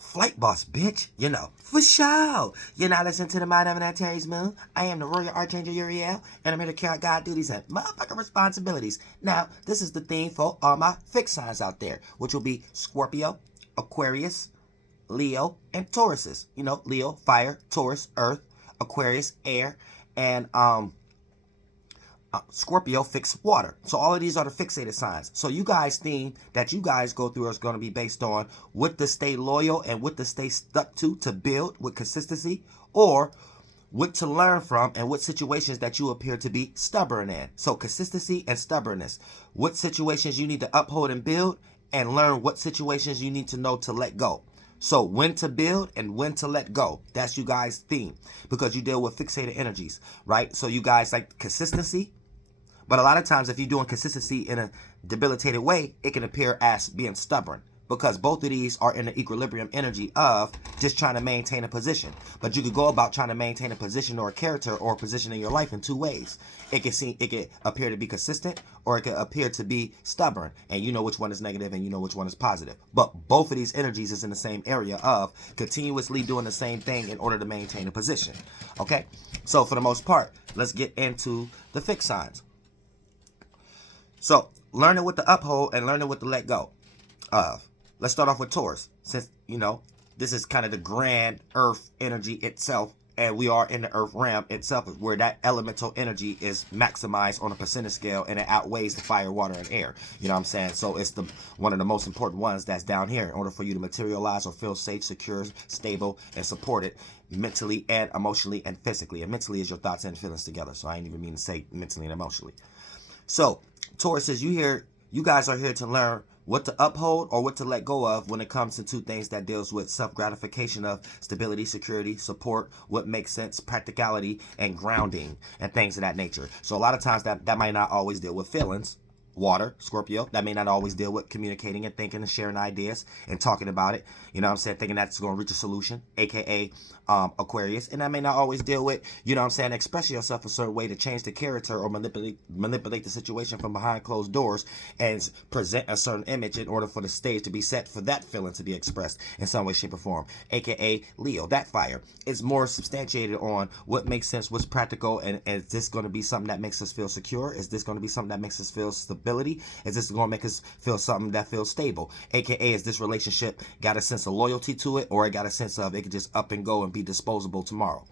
Flight boss, bitch. For sure. You're not listening to the Mind of an Taurus Moon. I am the Royal Archangel Uriel, and I'm here to carry out God duties and motherfucking responsibilities. Now, this is the theme for all my fixed signs out there, which will be Scorpio, Aquarius, Leo, and Tauruses. Leo, fire, Taurus, earth, Aquarius, air, and Scorpio, fixed water. So all of these are the fixated signs. So you guys' theme that you guys go through is going to be based on what to stay loyal and what to stay stuck to build with consistency, or what to learn from and what situations that you appear to be stubborn in. So consistency and stubbornness. What situations you need to uphold and build, and learn what situations you need to know to let go. So when to build and when to let go. That's you guys' theme, because you deal with fixated energies, right? So you guys like consistency. But a lot of times, if you're doing consistency in a debilitated way, it can appear as being stubborn, because both of these are in the equilibrium energy of just trying to maintain a position. But you could go about trying to maintain a position or a character or a position in your life in two ways. It can appear to be consistent, or it can appear to be stubborn, and you know which one is negative and you know which one is positive. But both of these energies is in the same area of continuously doing the same thing in order to maintain a position. Okay, so for the most part, let's get into the fixed signs. So, learning what to uphold and learning what to let go of. Let's start off with Taurus, since, this is kind of the grand earth energy itself, and we are in the earth realm itself, where that elemental energy is maximized on a percentage scale, and it outweighs the fire, water, and air. You know what I'm saying? So, it's one of the most important ones that's down here in order for you to materialize or feel safe, secure, stable, and supported mentally and emotionally and physically. And mentally is your thoughts and feelings together, so I ain't even mean to say mentally and emotionally. So, Taurus says you guys are here to learn what to uphold or what to let go of when it comes to two things that deals with self-gratification of stability, security, support, what makes sense, practicality, and grounding, and things of that nature. So a lot of times that might not always deal with feelings. Water, Scorpio, that may not always deal with communicating and thinking and sharing ideas and talking about it. You know what I'm saying? Thinking that's going to reach a solution, aka Aquarius. And that may not always deal with, expressing yourself a certain way to change the character or manipulate the situation from behind closed doors and present a certain image in order for the stage to be set for that feeling to be expressed in some way, shape, or form, aka Leo. That fire is more substantiated on what makes sense, what's practical, and is this going to be something that makes us feel secure? Is this going to be something that makes us feel stability? Is this going to make us feel something that feels stable? AKA, is this relationship got a sense of loyalty to it, or it got a sense of it could just up and go and be disposable tomorrow?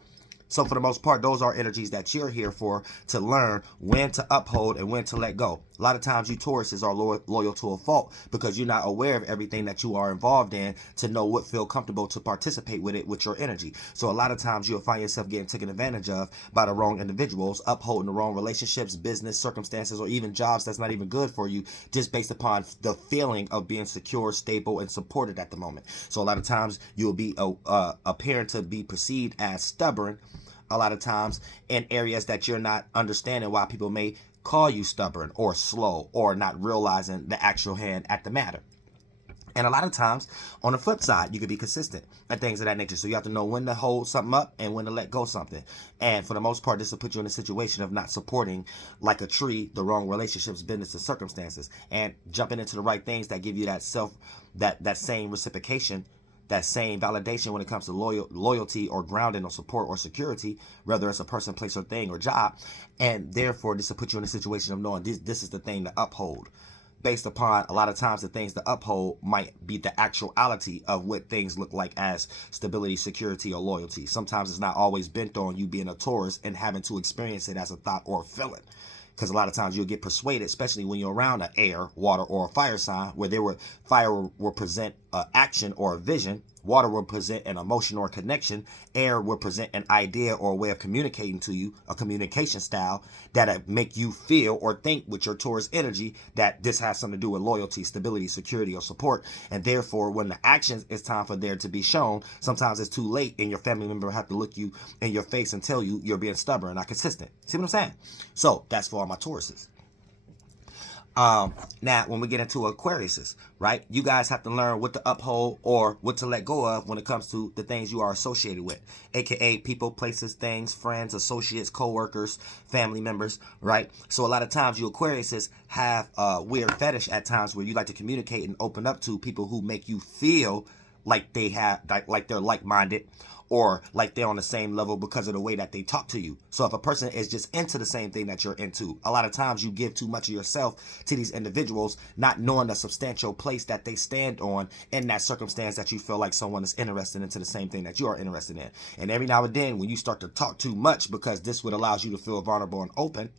So for the most part, those are energies that you're here for, to learn when to uphold and when to let go. A lot of times you Tauruses are loyal to a fault, because you're not aware of everything that you are involved in to know what feel comfortable to participate with it with your energy. So a lot of times you'll find yourself getting taken advantage of by the wrong individuals, upholding the wrong relationships, business, circumstances, or even jobs that's not even good for you, just based upon the feeling of being secure, stable, and supported at the moment. So a lot of times you'll be appearing to be perceived as stubborn, a lot of times in areas that you're not understanding why people may call you stubborn or slow, or not realizing the actual hand at the matter. And a lot of times, on the flip side, you can be consistent and things of that nature. So you have to know when to hold something up and when to let go something. And for the most part, this will put you in a situation of not supporting, like a tree, the wrong relationships, business, and circumstances, and jumping into the right things that give you that that same reciprocation, that same validation when it comes to loyalty or grounding or support or security, whether it's a person, place, or thing or job. And therefore, this will put you in a situation of knowing this is the thing to uphold. Based upon a lot of times the things to uphold might be the actuality of what things look like as stability, security, or loyalty. Sometimes it's not always bent on you being a Taurus and having to experience it as a thought or a feeling. Because a lot of times you'll get persuaded, especially when you're around an air, water, or a fire sign, where fire will present an action or a vision, water will present an emotion or a connection, air will present an idea or a way of communicating to you, a communication style that'll make you feel or think with your Taurus energy that this has something to do with loyalty, stability, security, or support. And therefore, when the action is time for there to be shown, sometimes it's too late, and your family member have to look you in your face and tell you you're being stubborn, not consistent. See what I'm saying? So that's for all my Tauruses. Now, when we get into Aquariuses, right, you guys have to learn what to uphold or what to let go of when it comes to the things you are associated with, aka people, places, things, friends, associates, co-workers, family members, right? So a lot of times you Aquariuses have a weird fetish at times where you like to communicate and open up to people who make you feel like they have, like they're like-minded, or like they're on the same level because of the way that they talk to you. So if a person is just into the same thing that you're into, a lot of times you give too much of yourself to these individuals, not knowing the substantial place that they stand on in that circumstance that you feel like someone is interested into the same thing that you are interested in. And every now and then when you start to talk too much, because this would allows you to feel vulnerable and open,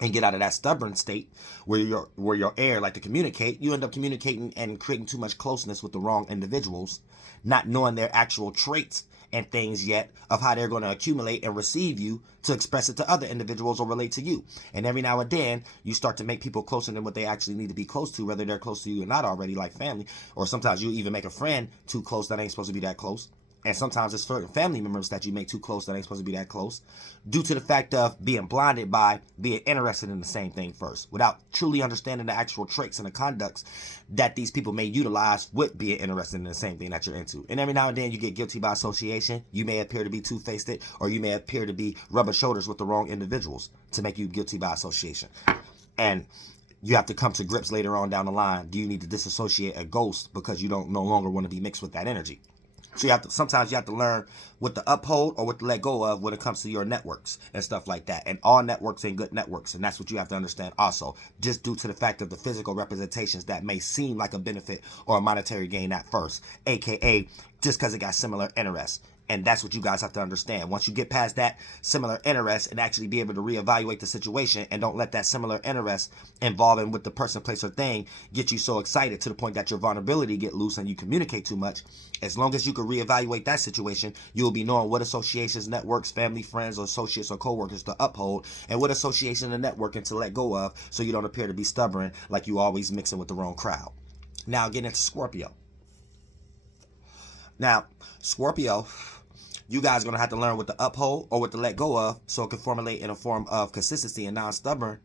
and get out of that stubborn state where your air like to communicate, you end up communicating and creating too much closeness with the wrong individuals, not knowing their actual traits and things yet of how they're going to accumulate and receive you to express it to other individuals or relate to you. And every now and then you start to make people closer than what they actually need to be close to, whether they're close to you or not already, like family, or sometimes you even make a friend too close that ain't supposed to be that close. And sometimes it's certain family members that you make too close that ain't supposed to be that close, due to the fact of being blinded by being interested in the same thing first, without truly understanding the actual traits and the conducts that these people may utilize with being interested in the same thing that you're into. And every now and then you get guilty by association. You may appear to be two-faced, or you may appear to be rubbing shoulders with the wrong individuals to make you guilty by association. And you have to come to grips later on down the line. Do you need to disassociate a ghost because you don't no longer want to be mixed with that energy? So sometimes you have to learn what to uphold or what to let go of when it comes to your networks and stuff like that. And all networks ain't good networks. And that's what you have to understand also, just due to the fact of the physical representations that may seem like a benefit or a monetary gain at first, aka just because it got similar interests. And that's what you guys have to understand. Once you get past that similar interest and actually be able to reevaluate the situation, and don't let that similar interest involving with the person, place, or thing get you so excited to the point that your vulnerability get loose and you communicate too much. As long as you can reevaluate that situation, you'll be knowing what associations, networks, family, friends, or associates or co-workers to uphold, and what association and networking to let go of, so you don't appear to be stubborn like you always mixing with the wrong crowd. Now getting into Scorpio. Now, Scorpio, you guys are going to have to learn what to uphold or what to let go of, so it can formulate in a form of consistency and non-stubborn,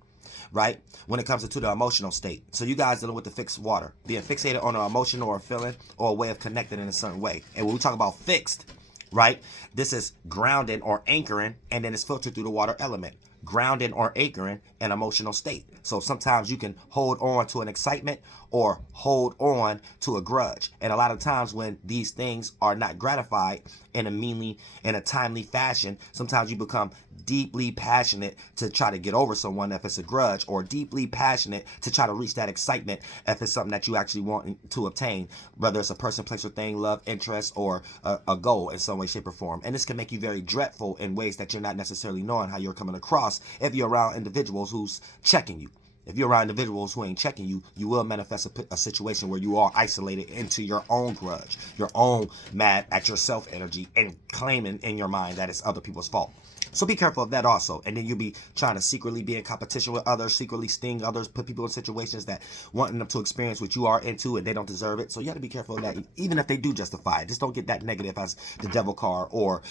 right, when it comes to the emotional state. So you guys dealing with the fixed water, being fixated on an emotion or a feeling or a way of connecting in a certain way. And when we talk about fixed, right, this is grounding or anchoring, and then it's filtered through the water element. Grounding or anchoring an emotional state. So sometimes you can hold on to an excitement or hold on to a grudge. And a lot of times when these things are not gratified in a timely fashion, sometimes you become deeply passionate to try to get over someone if it's a grudge, or deeply passionate to try to reach that excitement if it's something that you actually want to obtain, whether it's a person, place, or thing, love, interest, or a goal in some way, shape, or form. And this can make you very dreadful in ways that you're not necessarily knowing how you're coming across if you're around individuals who's checking you. If you're around individuals who ain't checking you, you will manifest a situation where you are isolated into your own grudge, your own mad at yourself energy, and claiming in your mind that it's other people's fault. So be careful of that also. And then you'll be trying to secretly be in competition with others, secretly sting others, put people in situations that wanting them to experience what you are into and they don't deserve it. So you have to be careful of that, even if they do justify it. Just don't get that negative as the devil card, or,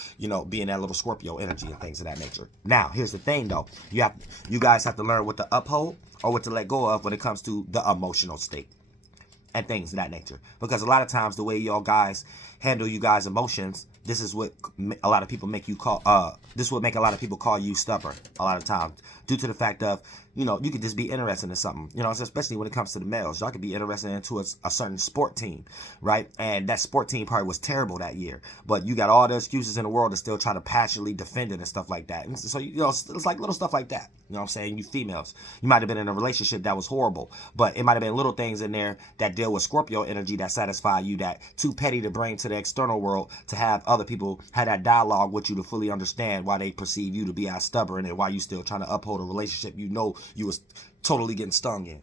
being that little Scorpio energy and things of that nature. Now, here's the thing though. You guys have to learn what to uphold or what to let go of when it comes to the emotional state and things of that nature. Because a lot of times the way y'all guys handle you guys' emotions, this is what a lot of people make you call, this would make a lot of people call you stubborn a lot of times, due to the fact of, you could just be interested in something, especially when it comes to the males. Y'all could be interested into a certain sport team, right? And that sport team probably was terrible that year, but you got all the excuses in the world to still try to passionately defend it and stuff like that. And so, it's like little stuff like that. You know what I'm saying? You females, you might have been in a relationship that was horrible, but it might have been little things in there that deal with Scorpio energy that satisfy you, that too petty to bring to the external world, to have other people have that dialogue with you to fully understand why they perceive you to be as stubborn, and why you still trying to uphold a relationship you was totally getting stung in.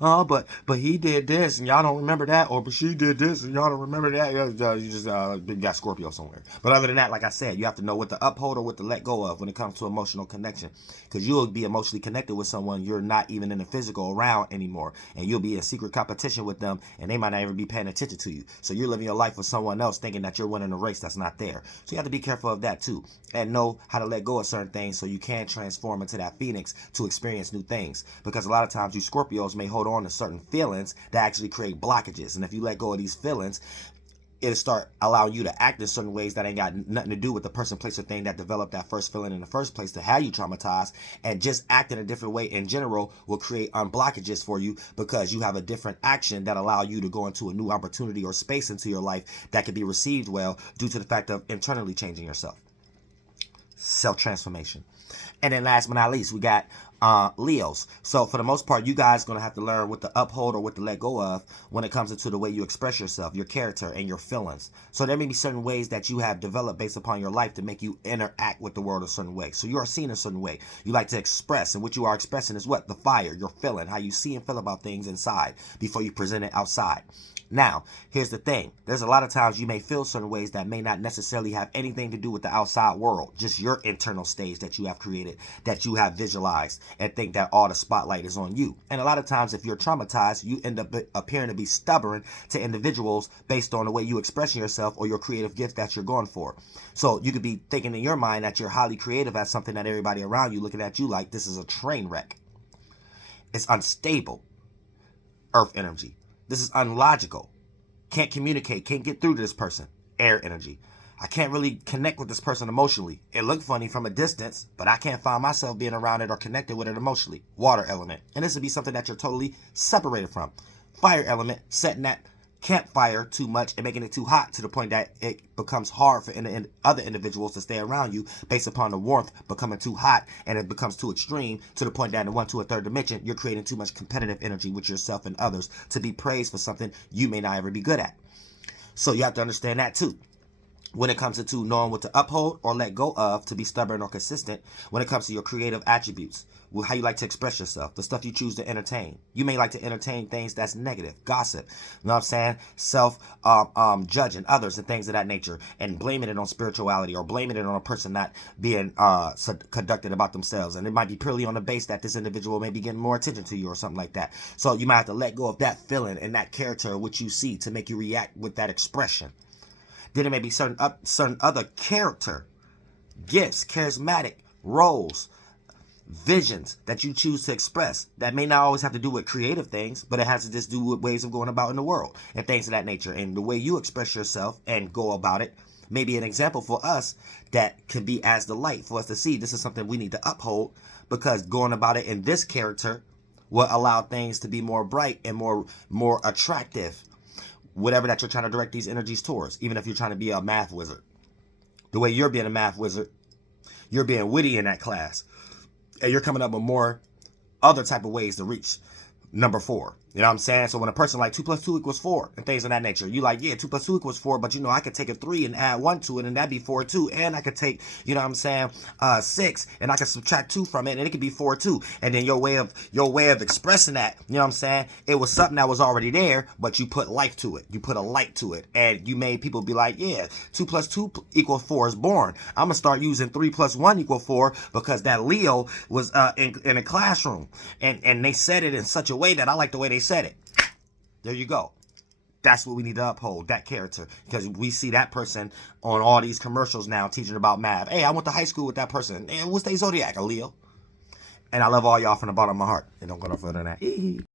Oh, but he did this and y'all don't remember that, or but she did this and y'all don't remember that. You just got Scorpio somewhere. But other than that, like I said, you have to know what to uphold or what to let go of when it comes to emotional connection, because you'll be emotionally connected with someone you're not even in the physical around anymore, and you'll be in secret competition with them, and they might not even be paying attention to you. So you're living your life with someone else thinking that you're winning a race that's not there. So you have to be careful of that too, and know how to let go of certain things so you can transform into that phoenix to experience new things. Because a lot of times you Scorpios may hold on to certain feelings that actually create blockages, and if you let go of these feelings, it'll start allowing you to act in certain ways that ain't got nothing to do with the person, place, or thing that developed that first feeling in the first place to have you traumatized. And just acting a different way in general will create unblockages for you, because you have a different action that allow you to go into a new opportunity or space into your life that can be received well due to the fact of internally changing yourself. Self-transformation. And then last but not least, we got Leos. So for the most part, you guys are going to have to learn what to uphold or what to let go of when it comes into the way you express yourself, your character, and your feelings. So there may be certain ways that you have developed based upon your life to make you interact with the world a certain way. So you are seen a certain way. You like to express, and what you are expressing is what? The fire, your feeling, how you see and feel about things inside before you present it outside. Now, here's the thing. There's a lot of times you may feel certain ways that may not necessarily have anything to do with the outside world, just your internal stage that you have created, that you have visualized, and think that all the spotlight is on you. And a lot of times, if you're traumatized, you end up appearing to be stubborn to individuals based on the way you express yourself or your creative gift that you're going for. So you could be thinking in your mind that you're highly creative at something that everybody around you looking at you like this is a train wreck. It's unstable. Earth energy. This is unlogical. Can't communicate. Can't get through to this person. Air energy. I can't really connect with this person emotionally. It looked funny from a distance, but I can't find myself being around it or connected with it emotionally. Water element. And this would be something that you're totally separated from. Fire element. Setting that campfire too much and making it too hot to the point that it becomes hard for other individuals to stay around you based upon the warmth becoming too hot, and it becomes too extreme to the point that in 1, 2, or 3rd dimension, you're creating too much competitive energy with yourself and others to be praised for something you may not ever be good at. So you have to understand that too. When it comes to knowing what to uphold or let go of to be stubborn or consistent, when it comes to your creative attributes, how you like to express yourself, the stuff you choose to entertain. You may like to entertain things that's negative, gossip, you know what I'm saying? Judging others and things of that nature, and blaming it on spirituality or blaming it on a person not being conducted about themselves. And it might be purely on the base that this individual may be getting more attention to you or something like that. So you might have to let go of that feeling and that character which you see to make you react with that expression. Then it may be certain other character, gifts, charismatic roles, visions that you choose to express that may not always have to do with creative things, but it has to just do with ways of going about in the world and things of that nature. And the way you express yourself and go about it may be an example for us that could be as the light for us to see this is something we need to uphold, because going about it in this character will allow things to be more bright and more attractive, whatever that you're trying to direct these energies towards. Even if you're trying to be a math wizard, the way you're being a math wizard, you're being witty in that class, and you're coming up with more other type of ways to reach number 4. You know what I'm saying? So when a person like 2 + 2 = 4 and things of that nature, you like, yeah, 2 + 2 = 4, but you know, I could take a 3 and add 1 to it, and that'd be 4 too. And I could take, you know what I'm saying, 6, and I could subtract 2 from it, and it could be 4 too. And then your way of expressing that, you know what I'm saying, it was something that was already there, but you put life to it. You put a light to it, and you made people be like, yeah, 2 + 2 = 4 is born. I'm gonna start using 3 + 1 = 4 because that Leo was in a classroom, and they said it in such a way that I like the way they said it. There you go. That's what we need to uphold, that character. Because we see that person on all these commercials now teaching about math. Hey, I went to high school with that person. And what's their zodiac? A Leo. And I love all y'all from the bottom of my heart. And don't go no further than that.